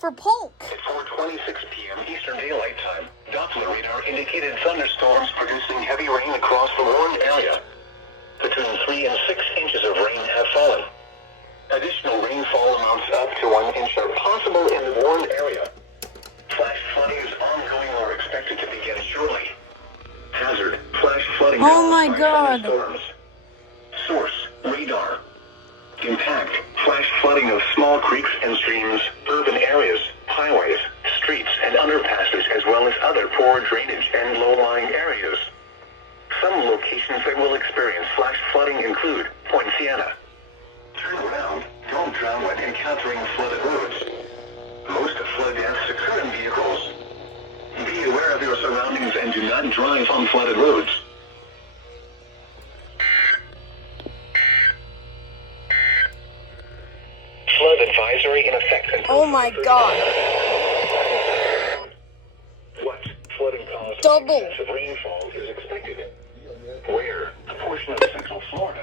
for Polk. At 4:26 p.m. Eastern Daylight Time, Doppler radar indicated thunderstorms producing heavy rain across the warned area. Between 3 and 6 inches of rain have fallen. Additional rainfall amounts up to 1 inch are possible in the warned area. Flash flooding is ongoing or expected to begin shortly. Hazard: flash flooding. Oh my God. Thunderstorms. Source: radar. Impact: flash flooding of small creeks and streams, urban areas, highways, streets, and underpasses, as well as other poor drainage and low-lying areas. Some locations that will experience flash flooding include Point Siena. Turn around. Don't drown when encountering flooded roads. Most flood deaths occur in vehicles. Be aware of your surroundings and do not drive on flooded roads. Flood advisory in effect until... Oh my God. What flooding caused Double. excessive rainfall is expected? Where? A portion of central Florida.